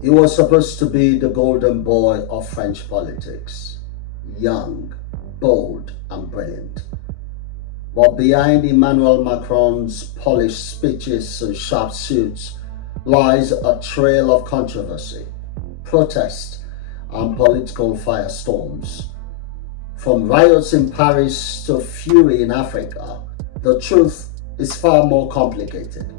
He was supposed to be the golden boy of French politics, young, bold, and brilliant. But behind Emmanuel Macron's polished speeches and sharp suits lies a trail of controversy, protest, and political firestorms. From riots in Paris to fury in Africa, the truth is far more complicated.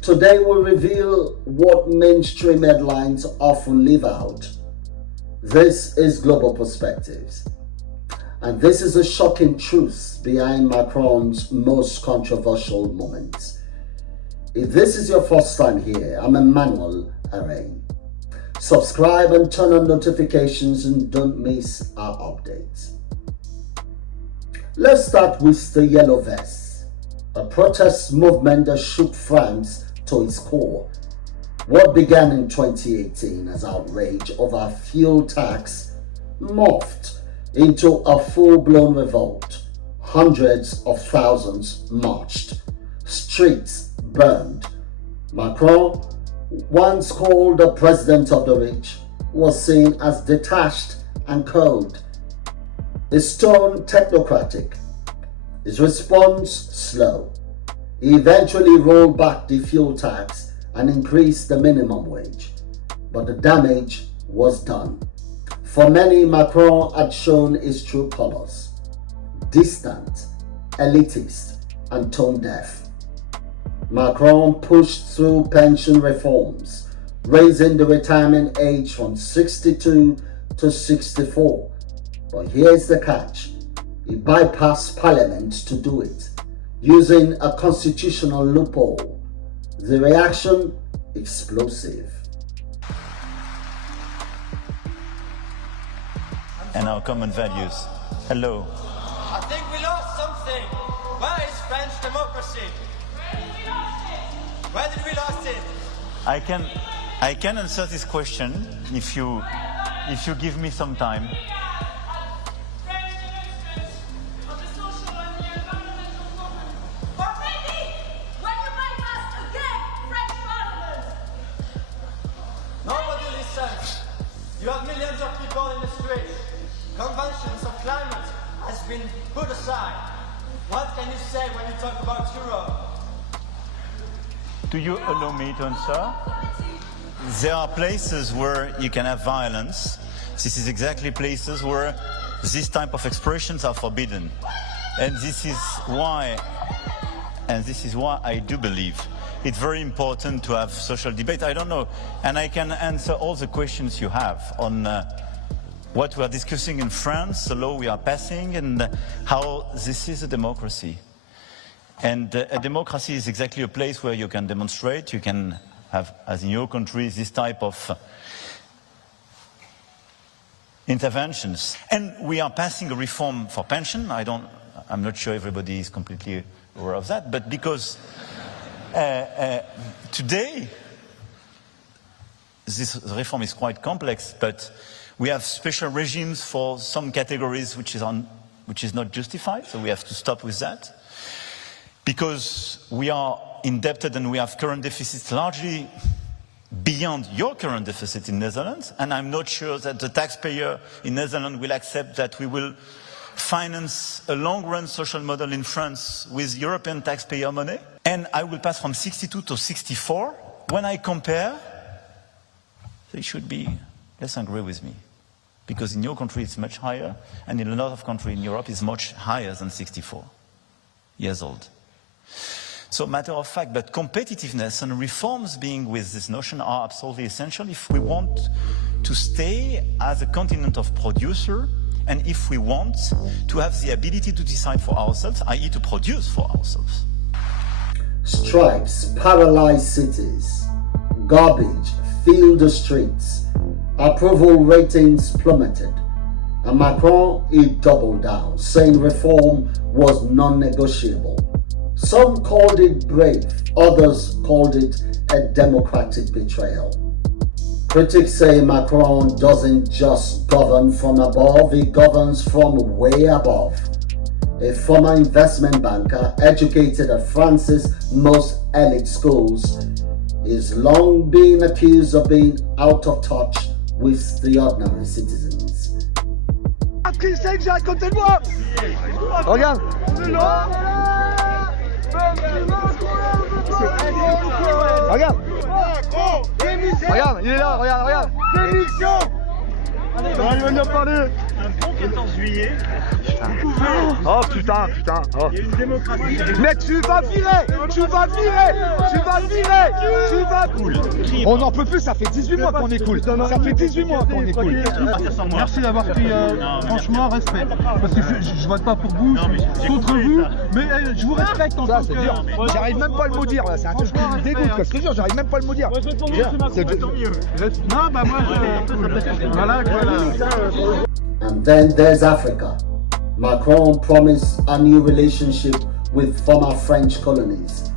Today we'll reveal what mainstream headlines often leave out. This is Global Perspectives, and this is the shocking truth behind Macron's most controversial moments. If this is your first time here, I'm Emmanuel Ereyi. Subscribe and turn on notifications and don't miss our updates. Let's start with the Yellow Vests, a protest movement that shook France to its core. What began in 2018 as outrage over a fuel tax morphed into a full-blown revolt. Hundreds of thousands marched, streets burned. Macron, once called the president of the rich, was seen as detached and cold. His tone technocratic, his response slow. He eventually rolled back the fuel tax and increased the minimum wage, but the damage was done. For many, Macron had shown his true colors: distant, elitist, and tone-deaf. Macron pushed through pension reforms, raising the retirement age from 62 to 64. But here's the catch: he bypassed parliament to do it, using a constitutional loophole. The reaction? Explosive. And our common values. Hello. I think we lost something. Where is French democracy? Where did we lost it? I can answer this question if you give me some time. Nobody listens. You have millions of people in the streets. Conventions of climate has been put aside. What can you say when you talk about Europe? Do you allow me to answer? There are places where you can have violence. This is exactly places where this type of expressions are forbidden. And this is why I do believe it's very important to have social debate. I don't know, and I can answer all the questions you have on what we are discussing in France, the law we are passing, and how this is a democracy. And a democracy is exactly a place where you can demonstrate, you can have, as in your country, this type of interventions. And we are passing a reform for pension. I'm not sure everybody is completely aware of that, but because today, this reform is quite complex, but we have special regimes for some categories which is not justified, so we have to stop with that. Because we are indebted and we have current deficits largely beyond your current deficit in Netherlands, and I'm not sure that the taxpayer in Netherlands will accept that we will finance a long-run social model in France with European taxpayer money. And I will pass from 62 to 64. When I compare, they should be less angry with me. Because in your country it's much higher, and in a lot of countries in Europe it's much higher than 64 years old. So matter of fact, but competitiveness and reforms being with this notion are absolutely essential if we want to stay as a continent of producer, and if we want to have the ability to decide for ourselves, i.e. to produce for ourselves. Strikes paralyze cities. Garbage filled the streets. Approval ratings plummeted. And Macron, he doubled down, saying reform was non-negotiable. Some called it brave, others called it a democratic betrayal. Critics say Macron doesn't just govern from above, he governs from way above. A former investment banker educated at France's most elite schools, is long been accused of being out of touch with the ordinary citizens. Regarde. Regarde. Regarde, il est là, regarde. Démission. Il vient de parler. Un bon 14 juillet. Oh putain. Oh. Il y a une démocratie. Mais tu vas virer. Cool. On n'en peut plus, ça fait 18 mois qu'on est cool. Ça fait 18 mois qu'on est cool. Merci d'avoir pris, franchement, respect. Parce que je vote pas pour vous, contre vous, mais je vous respecte en Ça, tant c'est que... dur. J'arrive même pas à le maudire, là. C'est un truc qui me dégoûte, quoi. Je te jure, j'arrive même pas à le maudire. Non, bah moi, voilà. And then there's Africa. Macron promised a new relationship with former French colonies.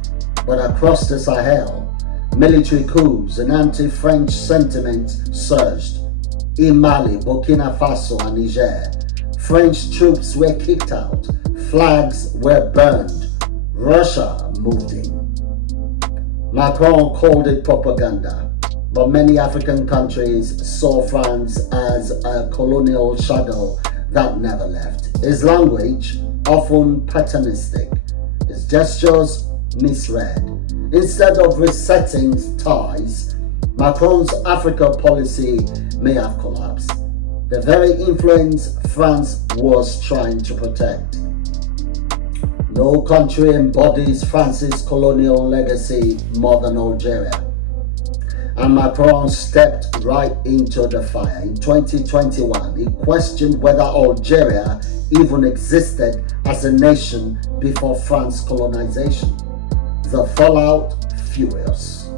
But across the Sahel, military coups and anti-French sentiment surged. In Mali, Burkina Faso and Niger, French troops were kicked out, flags were burned, Russia moved in. Macron called it propaganda, but many African countries saw France as a colonial shadow that never left. His language, often paternalistic, his gestures misread. Instead of resetting ties, Macron's Africa policy may have collapsed. The very influence France was trying to protect. No country embodies France's colonial legacy more than Algeria. And Macron stepped right into the fire. In 2021, he questioned whether Algeria even existed as a nation before France's colonization. The fallout furious.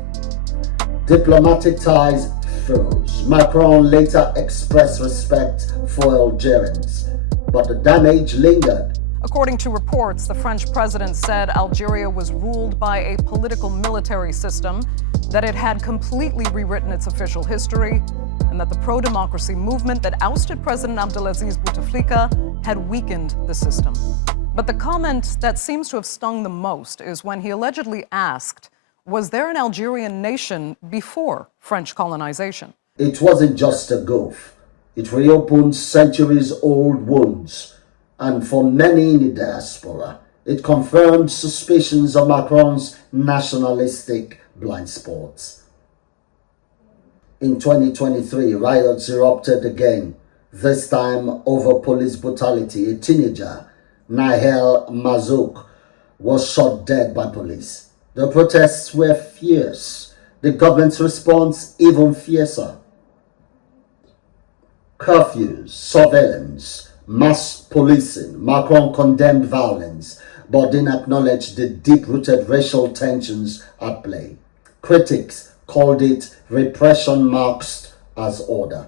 Diplomatic ties froze. Macron later expressed respect for Algerians, but the damage lingered. According to reports, the French president said Algeria was ruled by a political military system, that it had completely rewritten its official history, and that the pro-democracy movement that ousted President Abdelaziz Bouteflika had weakened the system. But the comment that seems to have stung the most is when he allegedly asked, was there an Algerian nation before French colonization? It wasn't just a goof. It reopened centuries-old wounds. And for many in the diaspora, it confirmed suspicions of Macron's nationalistic blind spots. In 2023, riots erupted again, this time over police brutality. A teenager, Nahel Mazouk, was shot dead by police. The protests were fierce, the government's response even fiercer. Curfews, surveillance, mass policing. Macron condemned violence, but didn't acknowledge the deep-rooted racial tensions at play. Critics called it repression masked as order.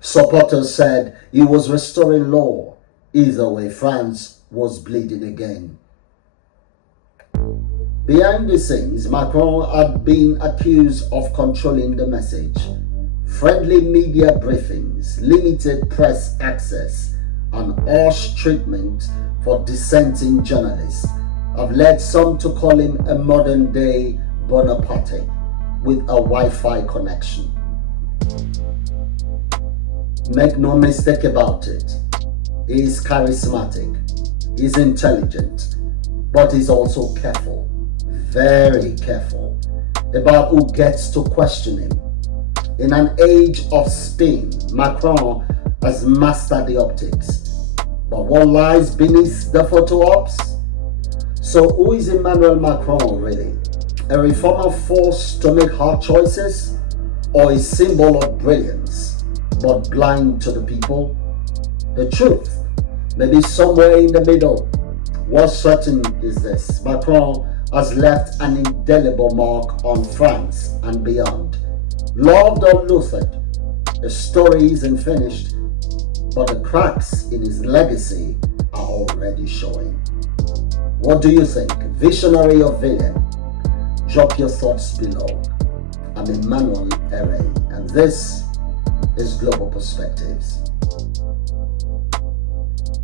Supporters said he was restoring law. Either way, France was bleeding again. Behind the scenes, Macron had been accused of controlling the message. Friendly media briefings, limited press access, and harsh treatment for dissenting journalists have led some to call him a modern-day Bonaparte with a Wi-Fi connection. Make no mistake about it, he is charismatic, he's intelligent, but he's also careful, very careful, about who gets to question him. In an age of spin, Macron has mastered the optics. But what lies beneath the photo ops? So who is Emmanuel Macron really? A reformer forced to make hard choices? Or a symbol of brilliance, but blind to the people? The truth may be somewhere in the middle. What's certain is this: Macron has left an indelible mark on France and beyond. Loved or loathed, the story isn't finished, but the cracks in his legacy are already showing. What do you think? Visionary or villain? Drop your thoughts below. I'm Emmanuel Ereyi, and this is Global Perspectives.